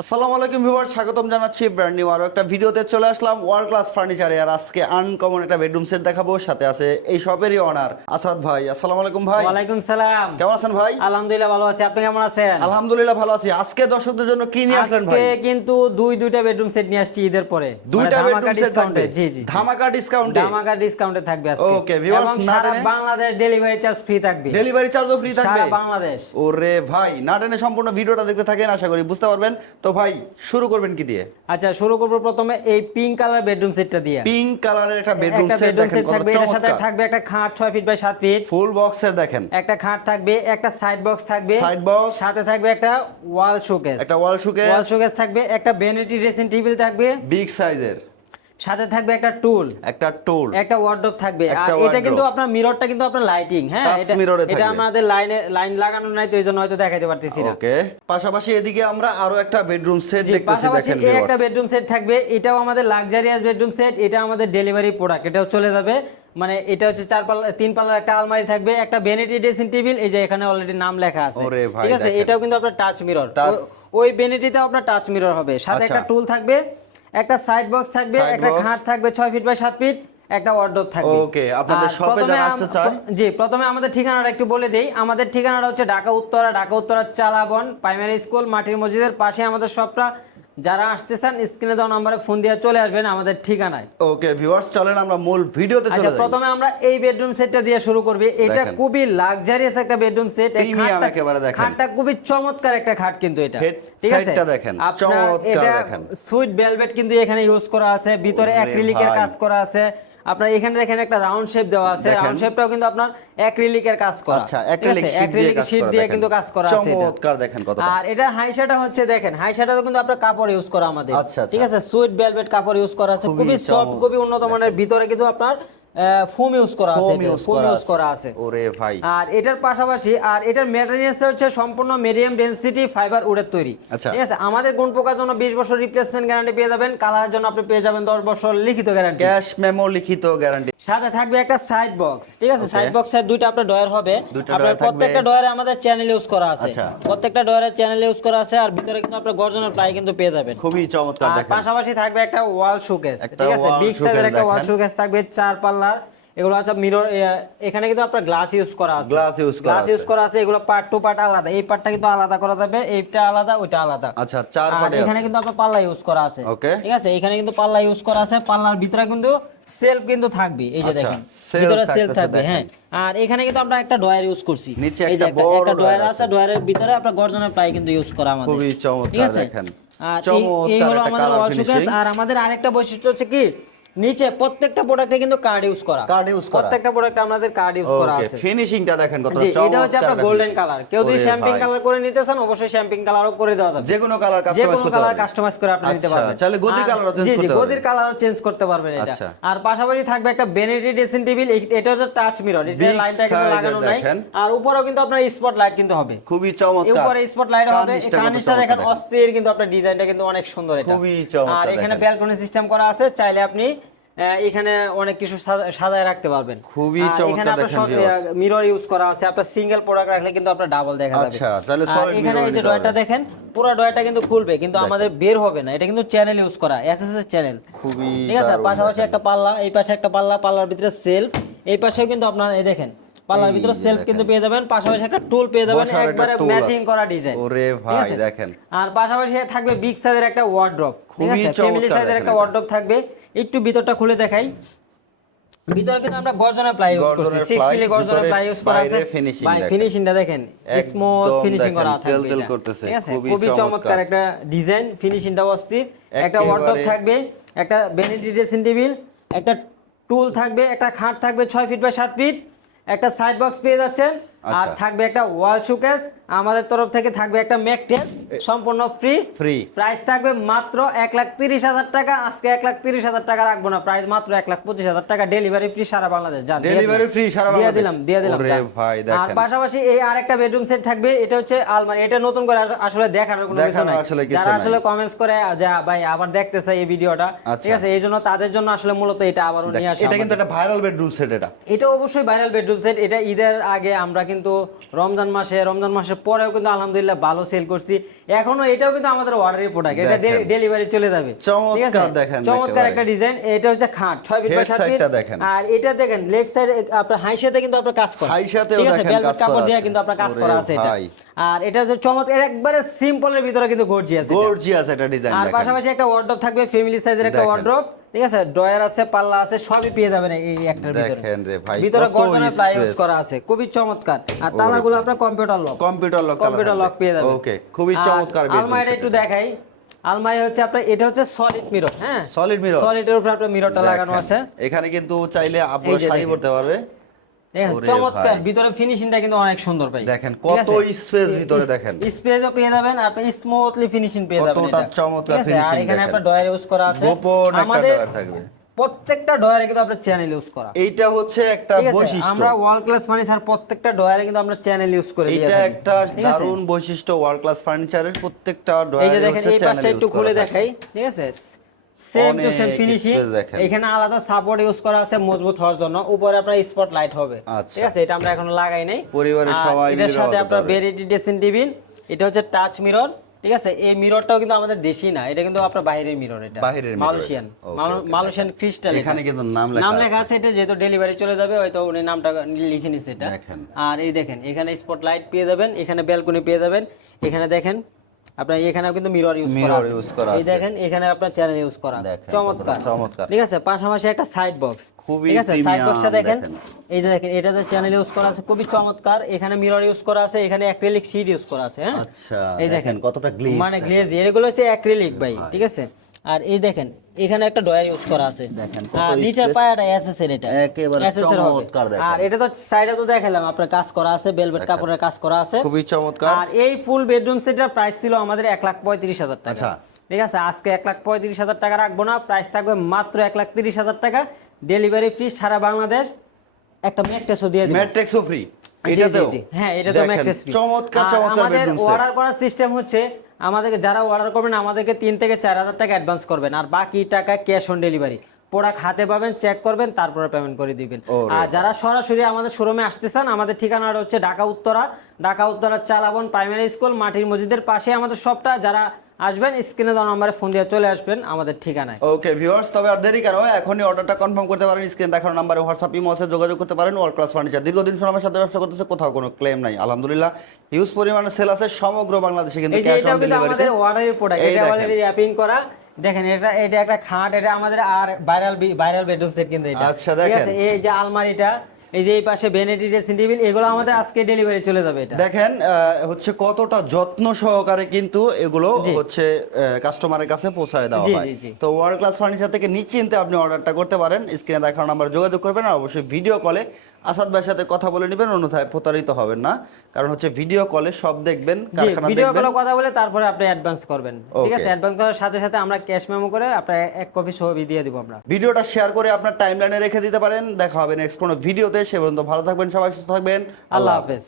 আসসালামু আলাইকুম ভিউয়ার স্বাগতম জানাচ্ছি ব্র্যান্ড নিউ আরও একটা ভিডিওতে চলে আসলাম ওয়ার্ল্ড ক্লাস ফার্নিচারে আর আজকে আনকমন একটা বেডরুম সেট দেখাবো সাথে আছে এই শপেরই অনার আসাদ ভাই। আসসালামু আলাইকুম ভাই। ওয়ালাইকুম সালাম। কেমন আছেন ভাই? আলহামদুলিল্লাহ ভালো আছি। আপনি কেমন আছেন? আলহামদুলিল্লাহ ভালো আছি। আজকে দর্শকদের জন্য কি নিয়ে আসলেন ভাই? আজকে কিন্তু দুই দুইটা বেডরুম সেট নিয়ে আসছি ঈদের পরে। দুইটা মানে বেডরুম সেট থাকবে। জি জি ধামাকা ডিসকাউন্টে ধামাকা ডিসকাউন্টে থাকবে আজকে। Viewers, এবং না টেনে- বাংলাদেশ ডেলিভারি চার্জ ফ্রি থাকবে। ডেলিভারি চার্জও ফ্রি থাকবে? সারা বাংলাদেশ। ওরে ভাই না টেনে সম্পূর্ণ ভিডিওটা দেখতে থাকেন আশা করি বুঝতে পারবেন। তো ভাই শুরু করবেন কি দিয়ে? আচ্ছা শুরু করব প্রথমে এই পিঙ্ক কালার বেডরুম সেটটা দিয়ে। পিঙ্ক কালারের একটা বেডরুম সেট দেখেন কত চমৎকার এর সাথে থাকবে একটা খাট 6 ফিট বাই 7 ফিট ফুল বক্সের দেখেন। একটা খাট থাকবে একটা সাইড বক্স থাকবে। সাইড বক্স সাথে থাকবে একটা ওয়াল শোকেস একটা ওয়াল শোকেস ওয়াল শোকেস থাকবে একটা ভ্যানিটি ড্রেসিং টেবিল থাকবে। বিগ সাইজের সাথে থাকবে একটা টুল একটা টুল একটা ওয়ার্ডরোব থাকবে। আর এটা কিন্তু আপনার মিররটা কিন্তু আপনার লাইটিং হ্যাঁ? এটা এ এটা আমাদের লাইনে লাইন লাগানো নাই তো এইজন্য হয়তো দেখাইতে পারতেছি না। ওকে পাশাপাশি এদিকে আমরা আরও একটা বেডরুম সেট দেখতেছি দেখেন এই একটা বেডরুম সেট থাকবে। এটাও আমাদের লাক্সারিয়াস বেডরুম সেট এটা আমাদের ডেলিভারি প্রোডাক্ট এটাও চলে যাবে। মানে এটা হচ্ছে চার পাল্লা তিন পাল্লার একটা আলমারি থাকবে একটা ভ্যানিটি ড্রেসিং টেবিল এই যে এখানে অলরেডি নাম লেখা আছে। ঠিক আছে? এটাও কিন্তু আপনার টাচ মিরর ওই ভ্যানিটিতেও আপনার টাচ মিরর হবে। সাথে আচ্ছা। একটা টুল থাকবে। একটা সাইড বক্স থাকবে একটা। খাট থাকবে ছয় ফিট বাই সাত ফিট একটা অর্ডব থাকবে ওকে আপনাদের shop যারা আসতে চায়? জি প্রথমে আমাদের ঠিকানাটা একটু বলে দেই আমাদের ঠিকানাটা হচ্ছে ঢাকা উত্তরা ঢাকা উত্তরা চালাবন প্রাইমারি স্কুল মাটির মসজিদের পাশে আমাদের শপটা যারা আসতে চান স্ক্রিনে দেওয়া নম্বরে ফোন দিয়ে চলে আসবেন আমাদের ঠিকানায়। ওকে ভিউয়ার্স চলেন আমরা মূল ভিডিওতে চলে আচ্ছা যাই। প্রথমে আমরা এই বেডরুম সেটটা দিয়ে শুরু করব। এটা খুবই লাক্সারিয়াস একটা বেডরুম সেট খাটটা একেবারে দেখেন। খাটটা খুবই চমৎকার একটা খাট কিন্তু এটা। ঠিক আছে? side-টা দেখেন, চমৎকার দেখেন। সুইট ভেলভেট কিন্তু এখানে ইউজ করা আছে। ভিতরে অ্যাক্রিলিকের কাজ করা আছে। আপনার এখানে দেখেন একটা রাউন্ড শেপ দেওয়া আছে। রাউন্ড শেপটাও কিন্তু আপনার অ্যাক্রিলিকের কাজ করা। আচ্ছা অ্যাক্রিলিক শীট দিয়ে অ্যাক্রিলিক শীট দিয়ে কিন্তু কাজ করা আছে চমৎকার দেখেন কত আর এটা হাইশাটা হচ্ছে দেখেন। হাইশাটা কিন্তু আপনার কাপড় ইউজ করা আমাদের। আচ্ছা, আচ্ছা। ঠিক আছে? সুইট ভেলভেট কাপড় ইউজ করা আছে। খুবই খুবই সফট খুবই উন্নত মানের। ভিতরে কিন্তু আপনার ফোম ইউজ করা আছে ফোম ইউজ করা আছে। ওরে ভাই। আর এটার পাশাপাশি আর এটার ম্যাটেরিয়ালস হচ্ছে সম্পূর্ণ মিডিয়াম ডেনসিটি ফাইবার উডের তৈরি। আচ্ছা। ঠিক আছে? আমাদের গুণ পোকার জন্য 20 বছর রিপ্লেসমেন্ট গ্যারান্টি পেয়ে যাবেন কালারের জন্য আপনি পেয়ে যাবেন 10 বছর লিখিত গ্যারান্টি ক্যাশ মেমো লিখিত গ্যারান্টি সাথে থাকবে একটা সাইড বক্স ঠিক আছে. সাইড বক্সের দুইটা আপনার ডয়ার হবে। আপনার প্রত্যেকটা ডয়ারে আমাদের চ্যানেল ইউজ করা আছে। আচ্ছা। প্রত্যেকটা ডয়ারে চ্যানেল ইউজ করা আছে আর ভিতরে কিন্তু আপনার গর্জনের প্লাই কিন্তু পেয়ে যাবেন। খুবই চমৎকার দেখেন। পাশাপাশি থাকবে একটা ওয়াল শোকেস ঠিক আছে? বিগ সাইজের একটা ওয়াল শোকেস থাকবে চার পাল্লার এগুলো আছে মিরর এখানে কিন্তু আপনার গ্লাস ইউজ করা আছে। Glass use করা গ্লাস ইউজ করা আছে এগুলো পার্ট টু পার্ট আলাদা। এই পার্টটা কিন্তু আলাদা করা যাবে এইটা আলাদা ওইটা আলাদা। আচ্ছা চার আর পাটে এখানে কিন্তু আপনার পাল্লা ইউজ করা আছে। Okay. ঠিক আছে? এখানে কিন্তু পাল্লা ইউজ করা আছে পাল্লার ভিতরে কিন্তু সেলফ কিন্তু থাকবে। এই যে আচ্ছা, দেখেন ভিতরে সেলফ থাকবে হ্যাঁ। আর এখানে কিন্তু আমরা একটা ডয়ার ইউজ করছি। নিচে একটা বড় একটা ডয়ার আছে আছে। ডয়ারের ভিতরে আপনার গর্জনের প্লাই কিন্তু ইউজ করা আমাদের। খুবই চমৎকার আছে? দেখেন। আর এই- হলো আমাদের ওয়াল শোকেস আর আমাদের আরেকটা বৈশিষ্ট্য হচ্ছে কি? নিচে প্রত্যেকটা প্রোডাক্টে কিন্তু কার্ড ইউজ করা। Card use করা। প্রত্যেকটা প্রোডাক্টে আমাদের কার্ড ইউজ করা আছে। ফিনিশিংটা দেখেন কতটা জি চমৎকার এটা হচ্ছে আপনার গোল্ডেন কালার কেউ যদি শ্যাম্পিং কালার করে নিতে চান অবশ্যই শ্যাম্পিং কালারও করে দেওয়া যাবে। যে কোনো কালার কাস্টমাইজ করতে কালার পারবেন। কাস্টমাইজ করে আপনি নিতে আচ্ছা, পারবেন। চাইলে গদির কালারও চেঞ্জ জি করতে জি পারবেন। গদির কালারও চেঞ্জ করতে পারবেন এটা। আচ্ছা। আর পাশাপাশি থাকবে একটা বেনেডি ড্রেসিং টেবিল এটা হচ্ছে টাচ মিরর এটা লাইনটা কিন্তু লাগানো নাই। আর উপরেও কিন্তু আপনার স্পট লাইট কিন্তু হবে। খুবই চমৎকার। উপরে স্পট লাইট হবে। কত চমৎকার দেখেন। অস্থির কিন্তু আপনার ডিজাইনটা কিন্তু অনেক সুন্দর এটা। খুবই চমৎকার আর এখানে ব্যালকনি সিস্টেম করা আছে। চাইলে আপনি এখানে অনেক কিছু সাজায় রাখতে পারবেন। খুবই চমৎকার দেখেন। মিরর ইউজ করা আছে। আপনার সিঙ্গেল প্রোডাক্ট রাখলে কিন্তু আপনার ডাবল দেখা যাবে। আচ্ছা, তাহলে এখানে এই যে হবে। দেখেন পুরো ডয়ারটা কিন্তু খুলবে কিন্তু আমাদের বের হবে না। এটা কিন্তু চ্যানেল ইউজ করা এসএসএস চ্যানেল খুবই ঠিক আছে পাশাপাশি একটা পাল্লা এই পাশে একটা পাল্লা পাল্লার ভিতরে সেলফ এই পাশেও কিন্তু আপনার এই দেখেন পাল্লার ভিতরে সেলফ কিন্তু পেয়ে যাবেন। পাশাপাশি একটা টুল পেয়ে যাবেন একবারে ম্যাচিং করা ডিজাইন ওরে ভাই, দেখেন। আর পাশাপাশি থাকবে বিগ সাইজের একটা ওয়ার্ড্রপ খুবই চমৎকার সাইজের একটা। ওয়ার্ড্রপ থাকবে। একটু ভিতরটা খুলে দেখাই। ভিতরে কিন্তু আমরা গর্জনের প্লাই ইউজ করছি। 6 মিলি গর্জনের প্লাই ইউজ করা আছে। ভাই। ফিনিশিংটা দেখেন। স্মুথ ফিনিশিং করা তেল তেল করতেছে, আছে? খুবই চমৎকার। একটা ডিজাইন ফিনিশিংটা অস্থির। একটা ওয়ার্ডরোব থাকবে একটা ভ্যানিটি ড্রেসিং টেবিল একটা টুল থাকবে একটা খাট থাকবে 6 ফিট বাই 7 ফিট একটা সাইড বক্স পেয়ে যাচ্ছেন। আর আচ্ছা। থাকবে একটা ওয়াল শোকেস আমাদের তরফ থেকে থাকবে একটা ম্যাকটেস সম্পূর্ণ ফ্রি। ফ্রি। প্রাইস থাকবে মাত্র এক লাখ তিরিশ হাজার টাকা আজকে এক লাখ তিরিশ হাজার টাকা রাখব না প্রাইস মাত্র এক লাখ পঁচিশ হাজার টাকা ডেলিভারি ফ্রি সারা বাংলাদেশ। Delivery দিলাম। free সারা দিয়ে দিলাম দিয়ে দিলাম আর পাশাপাশি এই আরেকটা বেডরুম সেট থাকবে এটা হচ্ছে আলমারি এটা নতুন করে আসলে দেখানোর কোনো কিছু নাই। যারা আসলে কমেন্টস করে যে ভাই আবার দেখতেছে এই ভিডিওটা আচ্ছা। ঠিক আছে? এই জন্য তাদের জন্য আসলে মূলত এটা আবার নিয়ে আসা এটা কিন্তু একটা ভাইরাল বেডরুম সেট এটা। এটা অবশ্যই ভাইরাল বেডরুম সেট এটা ঈদের আগে আমরা কিন্তু রমজান মাসে রমজান মাসের পরেও কিন্তু আলহামদুলিল্লাহ ভালো সেল করছি। এখনও এটাও কিন্তু আমাদের অর্ডারের প্রোডাক্ট এটা ডেলিভারি চলে যাবে। চমৎকার দেখেন চমৎকার একটা ডিজাইন এটা হচ্ছে খাট ছয় ফিট বাই Head সাত ফিট দেখেন। আর এটা দেখেন লেগ সাইড আপনার হাই সাথে কিন্তু আপনার কাজ করা। হাই সাথেও ঠিক আছে? দেখেন কাজ কাপড় দিয়ে আছে। কিন্তু আপনার কাজ করা আছে এটা। আর এটা হচ্ছে চমৎকার একবারে সিম্পলের ভিতরে কিন্তু গর্জিয়াস এটা। গর্জিয়াস একটা ডিজাইন আর পাশাপাশি একটা ওয়ার্ড্রপ থাকবে ফ্যামিলি সাইজের একটা। ওয়ার্ড্রপ ঠিক আছে? ড্রয়ার আছে পাল্লা আছে সবই পেয়ে যাবেন এই একটার ভিতরে। দেখেন রে ভাই, ভিতরে গর্জনের প্লাই ইউজ করা আছে খুবই চমৎকার। আর তালাগুলো আপনার computer lock computer lock computer lock পেয়ে যাবেন। ওকে খুবই আর চমৎকার আলমারিটা একটু দেখাই। আলমারি হচ্ছে আপনার এটা হচ্ছে সলিড মিরর হ্যাঁ? Solid mirror? সলিডের উপর আপনার মিররটা লাগানো আছে। এখানে কিন্তু চাইলে আপুরা শাড়ি। পরতে পারবে। চমৎকার। ভিতরে ফিনিশিংটা কিন্তু অনেক সুন্দর ভাই। দেখেন, কত space ভিতরে দেখেন। স্পেসও পেয়ে যাবেন আপনি স্মুথলি ফিনিশিং পেয়ে যাবেন কতটা চমৎকার finishing এখানে। একটা ডয়ার ইউজ করা আছে। গোপন একটা আমাদের ডয়ার থাকবে। প্রত্যেকটা ডয়ারে কিন্তু আপনার চ্যানেল ইউজ করা। এইটা হচ্ছে একটা বৈশিষ্ট্য। আমরা ওয়ার্ল্ড ক্লাস ফার্নিচার প্রত্যেকটা ডয়ারে কিন্তু আমরা চ্যানেল ইউজ করে এটা একটা দারুণ বৈশিষ্ট্য ওয়ার্ল্ড ক্লাস ফার্নিচারের প্রত্যেকটা এই যে দেখেন এই পাশটা একটু খুলে দেখাই। ঠিক আছে? সেম টু সেম ফিনিশিং এখানে আলাদা সাপোর্ট ইউজ করা আছে মজবুত হওয়ার জন্য। উপরে আপনার স্পট লাইট হবে। আচ্ছা। ঠিক আছে? এটা আমরা এখনও লাগাই নাই। পরিবারের সবাই এটার সাথে আপনার। ভেরিটি ড্রেসিং টেবিল এটা হচ্ছে টাচ মিরর ঠিক আছে? এই মিররটাও কিন্তু আমাদের দেশি না এটা কিন্তু আপনার বাইরের মিরর এটা। বাইরের মালয়েশিয়ান মালয়েশিয়ান ক্রিস্টাল এখানে কিন্তু নাম লেখা নাম আছে। লেখা আছে এটা যেহেতু ডেলিভারি চলে যাবে হয়তো উনি নামটা লিখে নিছে এটা। আর এই দেখেন এখানে স্পটলাইট পেয়ে যাবেন এখানে ব্যালকনি পেয়ে যাবেন এখানে দেখেন আপনার এখানেও কিন্তু মিরর ইউজ করা আছে। করা এই দেখেন এখানে আপনার চ্যানেল ইউজ করা। চমৎকার। চমৎকার। ঠিক আছে পাশাপাশি একটা সাইড বক্স খুবই ঠিক আছে সাইড বক্সটা দেখেন। দেখেন। এই যে দেখেন এটাতে চ্যানেল ইউজ করা আছে খুবই চমৎকার। এখানে মিরর ইউজ করা আছে এখানে অ্যাক্রিলিক শীট ইউজ করা আছে হ্যাঁ? আচ্ছা এই দেখেন দেখেন। কতটা গ্লেজ মানে গ্লেজ এগুলো হচ্ছে অ্যাক্রিলিক ভাই ঠিক আছে? আর এই দেখেন এখানে একটা ডয়ার ইউজ করা আছে। দেখেন, আর নিচের পায়াটা এসএস এর এটা। একেবারে চমৎকার দেখেন। আর এটা তো সাইডে তো দেখালাম আপনার কাজ করা আছে বেলভেট কাপড়ের কাজ করা আছে। খুবই চমৎকার। আর এই ফুল বেডরুম সেটের প্রাইস ছিল আমাদের এক লাখ পঁয়ত্রিশ হাজার টাকা। আচ্ছা। ঠিক আছে আজকে এক লাখ পঁয়ত্রিশ হাজার টাকা রাখব না প্রাইস থাকবে মাত্র এক লাখ তিরিশ হাজার টাকা। ডেলিভারি ফ্রি সারা বাংলাদেশ একটা ম্যাট্রেসও দিয়ে দিবেন। ম্যাট্রিক্সও ফ্রি এটাতেও। হ্যাঁ এটা ম্যাট্রেস ফ্রি। চমৎকার চমৎকার বেডরুম সেট অর্ডার করার সিস্টেম হচ্ছে আমাদেরকে যারা অর্ডার করবেন আমাদেরকে তিন থেকে চার হাজার টাকা অ্যাডভান্স করবেন। আর বাকি টাকা ক্যাশ অন ডেলিভারি প্রোডাক্ট হাতে পাবেন চেক করবেন তারপরে পেমেন্ট করে দিবেন। আর যারা সরাসরি আমাদের শোরুমে আসতে চান আমাদের ঠিকানাটা হচ্ছে ঢাকা উত্তরা। ঢাকা উত্তরা চালাবন প্রাইমারি স্কুল মাটির মসজিদের পাশে আমাদের সবটা যারা আসবেন স্ক্রিনে দেওয়া নম্বরে ফোন দিয়ে চলে আসবেন আমাদের ঠিকানায়। ওকে ভিউয়ার্স তবে আর দেরি কেন? এখনই অর্ডারটা কনফার্ম করতে পারেন স্ক্রিন দেখানো নাম্বারে হোয়াটসঅ্যাপ ইমো আছে যোগাযোগ করতে পারেন ওয়ার্ল্ড ক্লাস ফার্নিচার দীর্ঘদিন সুনামের সাথে ব্যবসা করতেছে কোথাও কোনো ক্লেম নাই আলহামদুলিল্লাহ। হিউজ পরিমাণে সেল আছে সমগ্র বাংলাদেশে কিন্তু ক্যাশ অন ডেলিভারিতে আমাদের প্রোডাক্ট এটা। অলরেডি র্যাপিং করা। দেখেন এটা এটা একটা খাট এটা আমাদের আর ভাইরাল ভাইরাল বেডরুম সেট কিন্তু এটা। আচ্ছা, দেখেন। এই যে আলমারিটা এই যে এই পাশে ভ্যানিটি ড্রেসিং টেবিল এগুলো আমাদের আজকে ডেলিভারি চলে যাবে এটা দেখেন আহ, হচ্ছে কতটা যত্ন সহকারে কিন্তু এগুলো। হচ্ছে কাস্টমারের কাছে পৌঁছায় দেওয়া হয়। তো ওয়ার্ল্ড ক্লাস ফার্নিচার থেকে নিশ্চিন্তে আপনি অর্ডারটা করতে পারেন স্ক্রিনে দেখানো নাম্বার যোগাযোগ করবেন আর অবশ্যই ভিডিও কলে আসাদ ভাইয়ের সাথে কথা বলে নেবেন অন্যথায় প্রতারিত হবেন না। কারণ হচ্ছে ভিডিও কলে সব দেখবেন কারখানা ভিডিও কলে কথা বলে তারপরে আপনি অ্যাডভান্স করবেন। ঠিক আছে? অ্যাডভান্স করার সাথে সাথে আমরা ক্যাশ মেমো করে আপনার এক কপি ছবি দিয়ে দিব আমরা। ভিডিওটা শেয়ার করে আপনার টাইমলাইনে রেখে দিতে পারেন। দেখা হবে নেক্সট কোনো ভিডিওতে সে পর্যন্ত ভালো থাকবেন সবাই সুস্থ থাকবেন। আল্লাহ হাফেজ।